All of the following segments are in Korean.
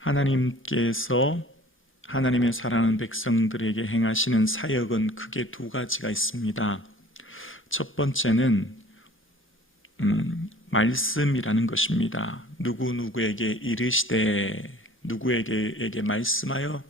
하나님께서 하나님의 사랑하는 백성들에게 행하시는 사역은 크게 두 가지가 있습니다. 첫 번째는 말씀이라는 것입니다. 누구누구에게 이르시되 누구에게 말씀하여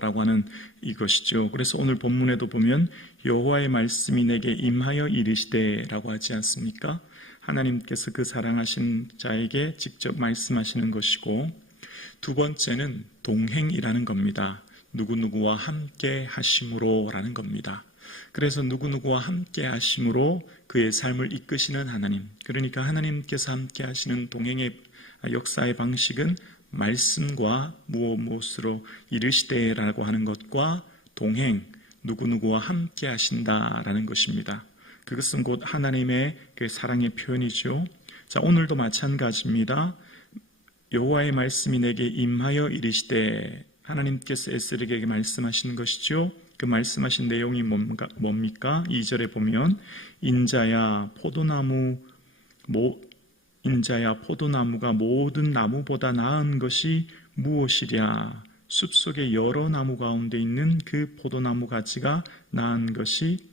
라고 하는 이것이죠. 그래서 오늘 본문에도 보면 여호와의 말씀이 내게 임하여 이르시되 라고 하지 않습니까? 하나님께서 그 사랑하신 자에게 직접 말씀하시는 것이고, 두 번째는 동행이라는 겁니다. 누구누구와 함께 하심으로 라는 겁니다. 그래서 누구누구와 함께 하심으로 그의 삶을 이끄시는 하나님, 그러니까 하나님께서 함께 하시는 동행의 역사의 방식은 말씀과 무엇으로 이르시되라고 하는 것과 동행, 누구누구와 함께 하신다라는 것입니다. 그것은 곧 하나님의 그 사랑의 표현이죠. 자, 오늘도 마찬가지입니다. 여호와의 말씀이 내게 임하여 이르시되, 하나님께서 에스겔에게 말씀하신 것이죠. 그 말씀하신 내용이 뭡니까? 2절에 보면 인자야 포도나무가 모든 나무보다 나은 것이 무엇이랴? 숲속의 여러 나무 가운데 있는 그 포도나무 가지가 나은 것이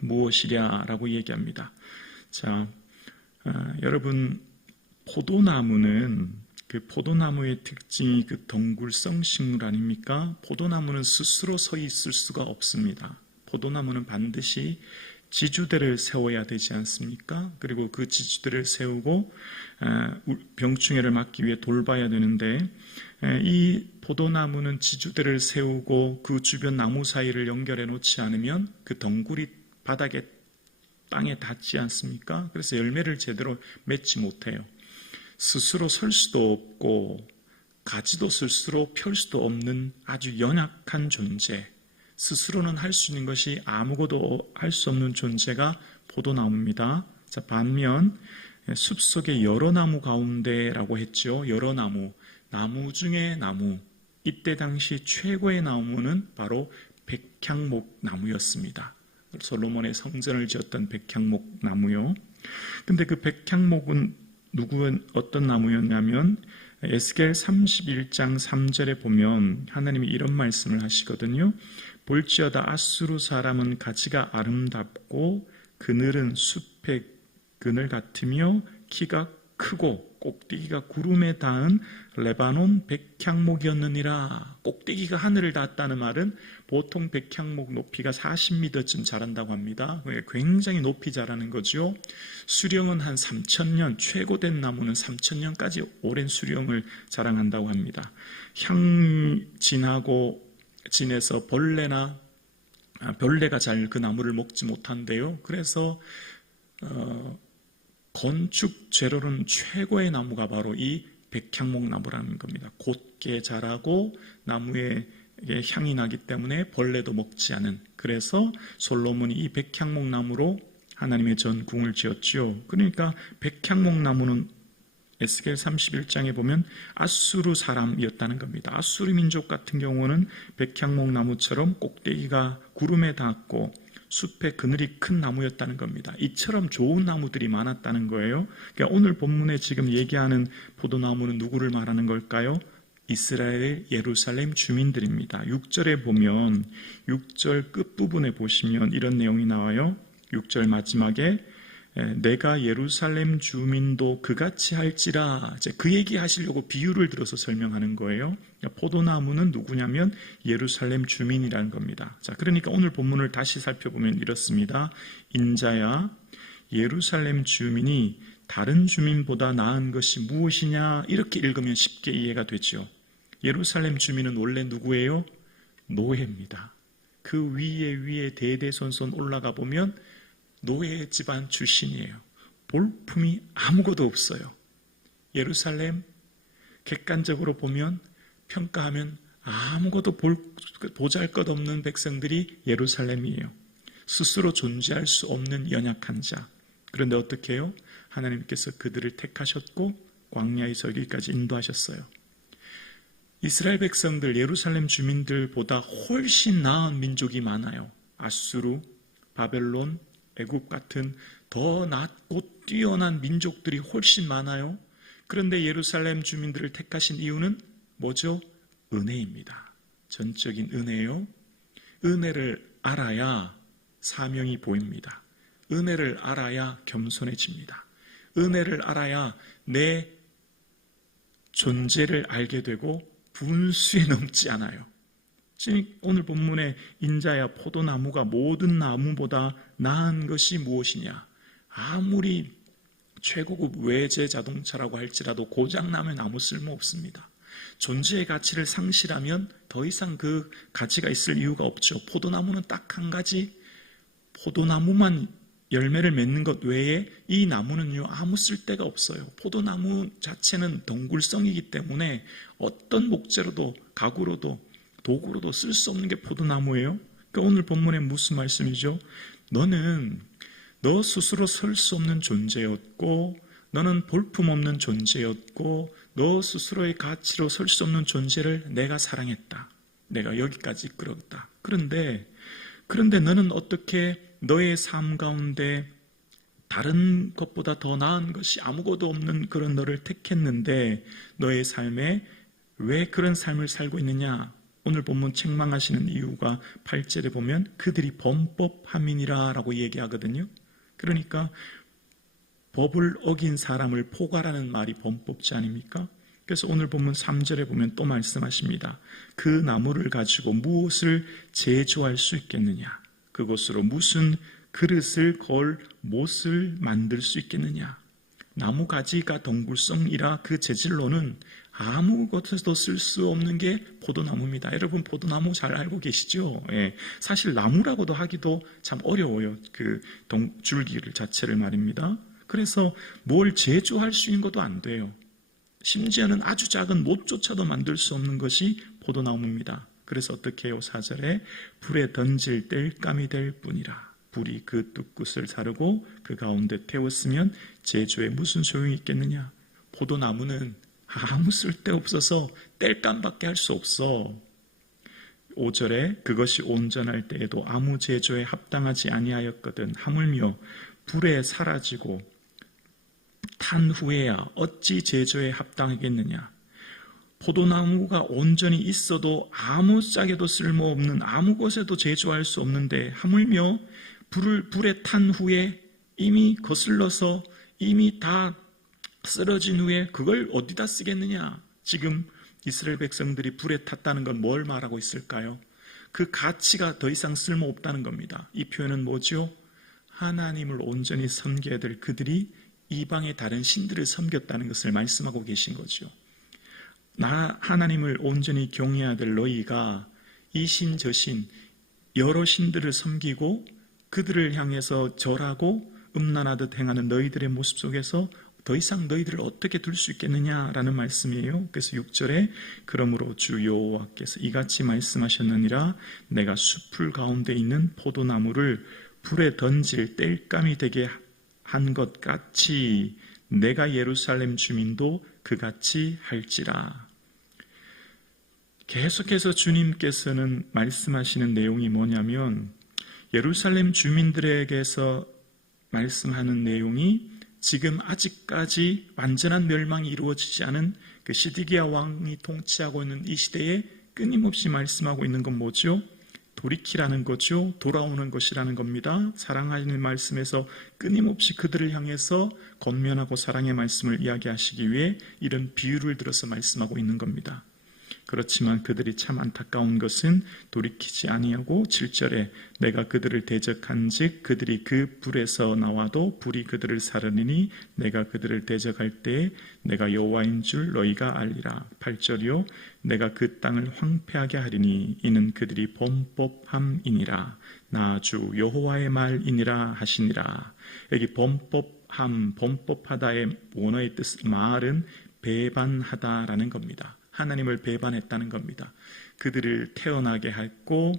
무엇이랴? 라고 얘기합니다. 자, 여러분, 포도나무는 그 포도나무의 특징이 그 덩굴성 식물 아닙니까? 포도나무는 스스로 서 있을 수가 없습니다. 포도나무는 반드시 지주대를 세워야 되지 않습니까? 그리고 그 지주대를 세우고 병충해를 막기 위해 돌봐야 되는데, 이 포도나무는 지주대를 세우고 그 주변 나무 사이를 연결해 놓지 않으면 그 덩굴이 바닥에 땅에 닿지 않습니까? 그래서 열매를 제대로 맺지 못해요. 스스로 설 수도 없고 가지도 스스로 펼 수도 없는 아주 연약한 존재, 스스로는 할 수 있는 것이 아무것도 할 수 없는 존재가 포도나무입니다. 자, 반면 숲속의 여러 나무 가운데라고 했죠. 여러 나무, 나무 중에 나무, 이때 당시 최고의 나무는 바로 백향목 나무였습니다. 솔로몬의 성전을 지었던 백향목 나무요. 근데 그 백향목은 어떤 나무였냐면 에스겔 31장 3절에 보면 하나님이 이런 말씀을 하시거든요. 볼지어다 아수르 사람은 가지가 아름답고 그늘은 숲의 그늘 같으며 키가 크고 꼭대기가 구름에 닿은 레바논 백향목이었느니라. 꼭대기가 하늘을 닿았다는 말은 보통 백향목 높이가 40m쯤 자란다고 합니다. 굉장히 높이 자라는 거죠. 수령은 한 3,000년, 최고된 나무는 3,000년까지 오랜 수령을 자랑한다고 합니다. 향 진해서 벌레가 잘 그 나무를 먹지 못한대요. 그래서 건축 재료로는 최고의 나무가 바로 이 백향목 나무라는 겁니다. 곧게 자라고 나무에 향이 나기 때문에 벌레도 먹지 않은, 그래서 솔로몬이 이 백향목 나무로 하나님의 전궁을 지었지요. 그러니까 백향목 나무는 에스겔 31장에 보면 아수르 사람이었다는 겁니다. 아수르 민족 같은 경우는 백향목 나무처럼 꼭대기가 구름에 닿았고 숲의 그늘이 큰 나무였다는 겁니다. 이처럼 좋은 나무들이 많았다는 거예요. 그러니까 오늘 본문에 지금 얘기하는 포도나무는 누구를 말하는 걸까요? 이스라엘 예루살렘 주민들입니다. 6절에 보면 6절 끝부분에 보시면 이런 내용이 나와요. 6절 마지막에 내가 예루살렘 주민도 그같이 할지라. 그 얘기 하시려고 비유를 들어서 설명하는 거예요. 포도나무는 누구냐면 예루살렘 주민이라는 겁니다. 자, 그러니까 오늘 본문을 다시 살펴보면 이렇습니다. 인자야 예루살렘 주민이 다른 주민보다 나은 것이 무엇이냐, 이렇게 읽으면 쉽게 이해가 되죠. 예루살렘 주민은 원래 누구예요? 노예입니다. 그 위에 대대손손 올라가 보면 노예 집안 출신이에요. 볼품이 아무것도 없어요. 예루살렘 객관적으로 보면, 평가하면 아무것도 보잘것없는 백성들이 예루살렘이에요. 스스로 존재할 수 없는 연약한 자. 그런데 어떻게 해요? 하나님께서 그들을 택하셨고 광야에서 여기까지 인도하셨어요. 이스라엘 백성들, 예루살렘 주민들보다 훨씬 나은 민족이 많아요. 아수르, 바벨론, 애국 같은 더 낮고 뛰어난 민족들이 훨씬 많아요. 그런데 예루살렘 주민들을 택하신 이유는 뭐죠? 은혜입니다. 전적인 은혜요. 은혜를 알아야 사명이 보입니다. 은혜를 알아야 겸손해집니다. 은혜를 알아야 내 존재를 알게 되고 분수에 넘지 않아요. 지금 오늘 본문의 인자야 포도나무가 모든 나무보다 나은 것이 무엇이냐? 아무리 최고급 외제 자동차라고 할지라도 고장나면 아무 쓸모 없습니다. 존재의 가치를 상실하면 더 이상 그 가치가 있을 이유가 없죠. 포도나무는 딱 한 가지, 포도나무만 열매를 맺는 것 외에 이 나무는요 아무 쓸데가 없어요. 포도나무 자체는 덩굴성이기 때문에 어떤 목재로도 가구로도 도구로도 쓸 수 없는 게 포도나무예요. 그러니까 오늘 본문에 무슨 말씀이죠? 너는 너 스스로 설 수 없는 존재였고, 너는 볼품없는 존재였고, 너 스스로의 가치로 설 수 없는 존재를 내가 사랑했다. 내가 여기까지 이끌었다. 그런데 너는 어떻게 너의 삶 가운데 다른 것보다 더 나은 것이 아무것도 없는 그런 너를 택했는데 너의 삶에 왜 그런 삶을 살고 있느냐? 오늘 본문 책망하시는 이유가 8절에 보면 그들이 범법함이니라 라고 얘기하거든요. 그러니까 법을 어긴 사람을 포괄하는 말이 범법지 아닙니까? 그래서 오늘 본문 3절에 보면 또 말씀하십니다. 그 나무를 가지고 무엇을 제조할 수 있겠느냐? 그것으로 무슨 그릇을 걸 못을 만들 수 있겠느냐? 나무 가지가 덩굴성이라 그 재질로는 아무것에도 쓸 수 없는 게 포도나무입니다. 여러분 포도나무 잘 알고 계시죠? 예, 사실 나무라고도 하기도 참 어려워요. 그 줄기를 자체를 말입니다. 그래서 뭘 제조할 수 있는 것도 안 돼요. 심지어는 아주 작은 못조차도 만들 수 없는 것이 포도나무입니다. 그래서 어떻게 해요? 4절에 불에 던질 땔감이 될 뿐이라. 불이 그 뚝끝을 사르고 그 가운데 태웠으면 제조에 무슨 소용이 있겠느냐? 포도나무는 아무 쓸데없어서 땔감밖에 할 수 없어. 5절에 그것이 온전할 때에도 아무 제조에 합당하지 아니하였거든. 하물며 불에 사라지고 탄 후에야 어찌 제조에 합당하겠느냐? 포도나무가 온전히 있어도 아무 짝에도 쓸모없는 아무 곳에도 제조할 수 없는데 하물며 불에 탄 후에 이미 거슬러서 이미 다 쓰러진 후에 그걸 어디다 쓰겠느냐? 지금 이스라엘 백성들이 불에 탔다는 건 뭘 말하고 있을까요? 그 가치가 더 이상 쓸모없다는 겁니다. 이 표현은 뭐죠? 하나님을 온전히 섬겨야 될 그들이 이방의 다른 신들을 섬겼다는 것을 말씀하고 계신 거죠. 하나님을 온전히 경외해야 될 너희가 이 신 저 신 여러 신들을 섬기고 그들을 향해서 절하고 음란하듯 행하는 너희들의 모습 속에서 더 이상 너희들을 어떻게 둘 수 있겠느냐라는 말씀이에요. 그래서 6절에 그러므로 주 여호와께서 이같이 말씀하셨느니라 내가 숲풀 가운데 있는 포도나무를 불에 던질 땔감이 되게 한 것 같이 내가 예루살렘 주민도 그같이 할지라. 계속해서 주님께서는 말씀하시는 내용이 뭐냐면 예루살렘 주민들에게서 말씀하는 내용이 지금 아직까지 완전한 멸망이 이루어지지 않은 그 시드기야 왕이 통치하고 있는 이 시대에 끊임없이 말씀하고 있는 건 뭐죠? 돌이키라는 거죠. 돌아오는 것이라는 겁니다. 사랑하는 말씀에서 끊임없이 그들을 향해서 권면하고 사랑의 말씀을 이야기하시기 위해 이런 비유를 들어서 말씀하고 있는 겁니다. 그렇지만 그들이 참 안타까운 것은 돌이키지 아니하고 7절에 내가 그들을 대적한즉 그들이 그 불에서 나와도 불이 그들을 사르니니 내가 그들을 대적할 때에 내가 여호와인 줄 너희가 알리라. 8절이요 내가 그 땅을 황폐하게 하리니 이는 그들이 범법함이니라. 나 주 여호와의 말이니라 하시니라. 여기 범법함, 범법하다의 원어의 뜻 말은 배반하다라는 겁니다. 하나님을 배반했다는 겁니다. 그들을 태어나게 했고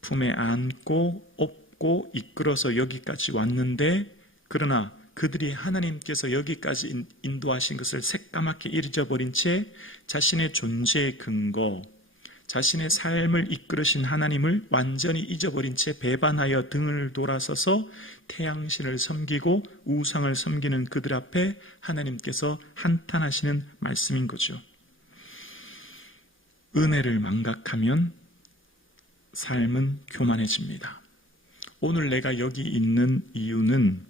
품에 안고 업고 이끌어서 여기까지 왔는데 그러나 그들이 하나님께서 여기까지 인도하신 것을 새까맣게 잊어버린 채 자신의 존재의 근거, 자신의 삶을 이끌으신 하나님을 완전히 잊어버린 채 배반하여 등을 돌아서서 태양신을 섬기고 우상을 섬기는 그들 앞에 하나님께서 한탄하시는 말씀인 거죠. 은혜를 망각하면 삶은 교만해집니다. 오늘 내가 여기 있는 이유는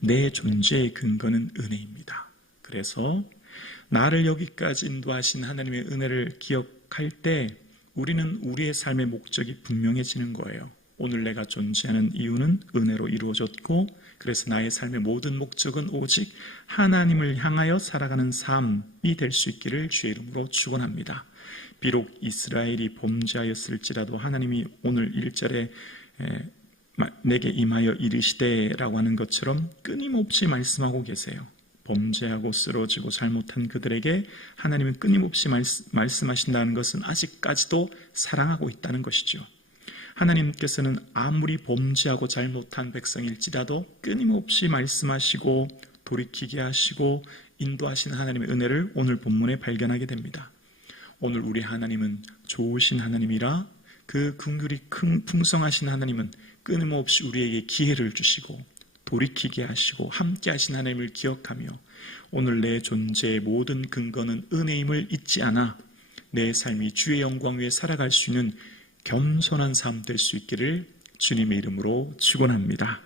내 존재의 근거는 은혜입니다. 그래서 나를 여기까지 인도하신 하나님의 은혜를 기억할 때 우리는 우리의 삶의 목적이 분명해지는 거예요. 오늘 내가 존재하는 이유는 은혜로 이루어졌고, 그래서 나의 삶의 모든 목적은 오직 하나님을 향하여 살아가는 삶이 될 수 있기를 주의 이름으로 축원합니다. 비록 이스라엘이 범죄하였을지라도 하나님이 오늘 1절에 내게 임하여 이르시되라고 하는 것처럼 끊임없이 말씀하고 계세요. 범죄하고 쓰러지고 잘못한 그들에게 하나님은 끊임없이 말씀하신다는 것은 아직까지도 사랑하고 있다는 것이죠. 하나님께서는 아무리 범죄하고 잘못한 백성일지라도 끊임없이 말씀하시고 돌이키게 하시고 인도하신 하나님의 은혜를 오늘 본문에 발견하게 됩니다. 오늘 우리 하나님은 좋으신 하나님이라 그 긍휼이 풍성하신 하나님은 끊임없이 우리에게 기회를 주시고 돌이키게 하시고 함께 하신 하나님을 기억하며 오늘 내 존재의 모든 근거는 은혜임을 잊지 않아 내 삶이 주의 영광 위에 살아갈 수 있는 겸손한 삶 될 수 있기를 주님의 이름으로 축원합니다.